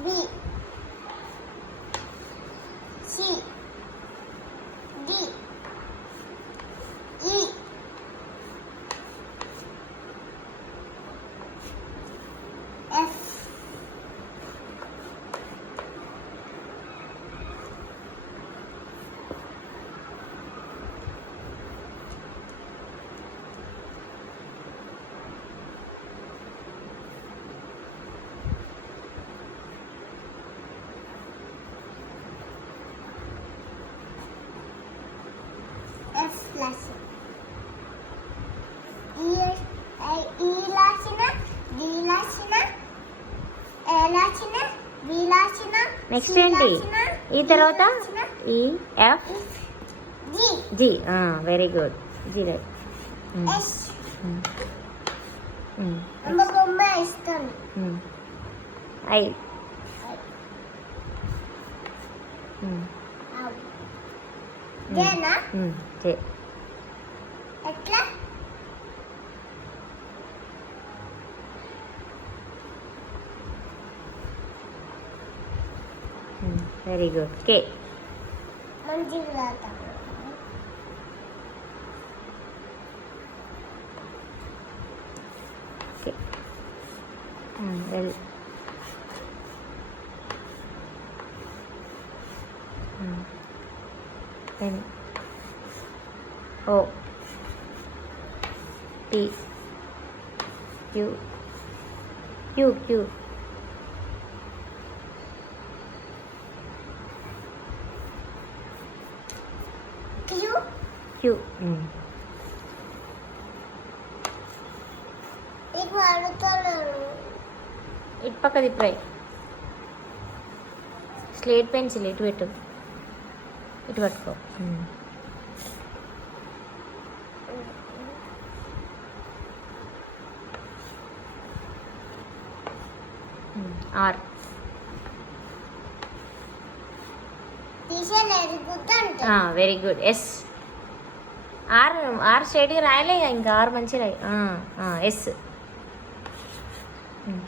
B C D E F F లాసిన E లాసిన D లాసిన A లాసిన B లాసిన నెక్స్ట్ ఏంటి ఈ తర్వాత E F G G very good G right S అమ్మ బొమ్మ ఇస్తాను ఐ జేనా జే ఎట్లా వెరీ గుడ్ కే మంచిగా రాత కే well N O P Q Q Q Q Q ఇది వాడుతాను ఇటు పక్క తిప్పాయి స్లేట్ పెన్సిల్ ఇటు పెట్టు ఇటు పట్టుకో ఆర్ తీసేలేదు గుర్తుంటే very good S R R స్ట్రైట్గా రాయలే ఇంకా ఆర్ మంచిగా రాయి S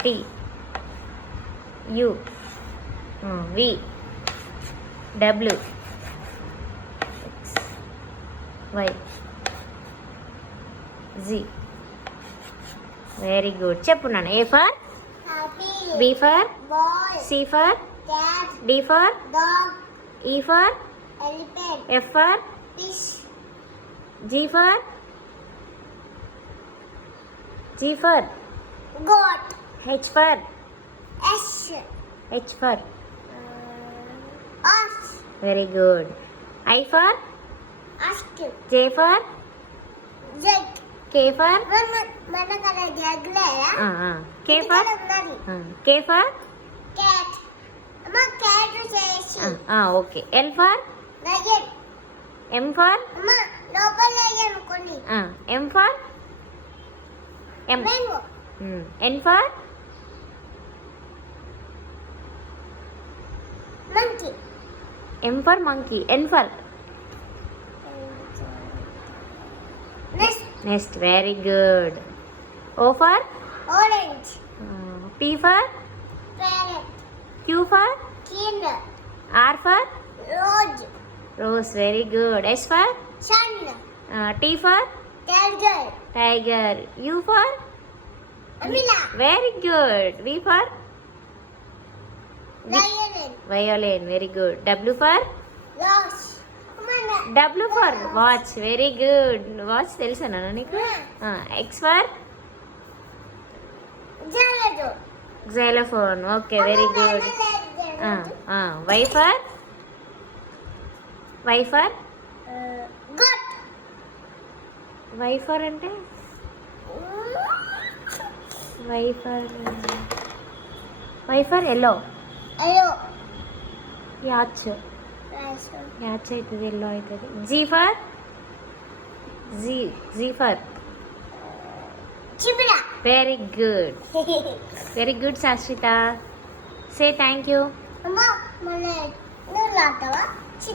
T U V W Y Z very good చెప్పు నాన్న A for B for boy C for cat D for dog E for elephant F for fish G for goat H for S H for us very good I for ask J for Z K for మన కదా జగ్లేరా K for K for cat అమ్మ cat చేసి okay L for lion M for అమ్మ లోపల lion కొన్ని M for M rainbow N for monkey M for monkey N for next next very good O for orange P for parrot Q for king R for rose rose very good S for sun T for tiger tiger U for amila very good V for lion violin very good W for rose అమ్మ W for watch very good watch తెలుసా నాన్న నీకు X for జలదు xylophone okay very good Y for goat Y for అంటే Y for yellow అయ్యో yacht yacht అవుతుంది yellow అవుతుంది Z for చిబిరా వెరీ గుడ్ శాశ్రిత సే థ్యాంక్ యూ అమ్మ మన నువ్వు లాంటావా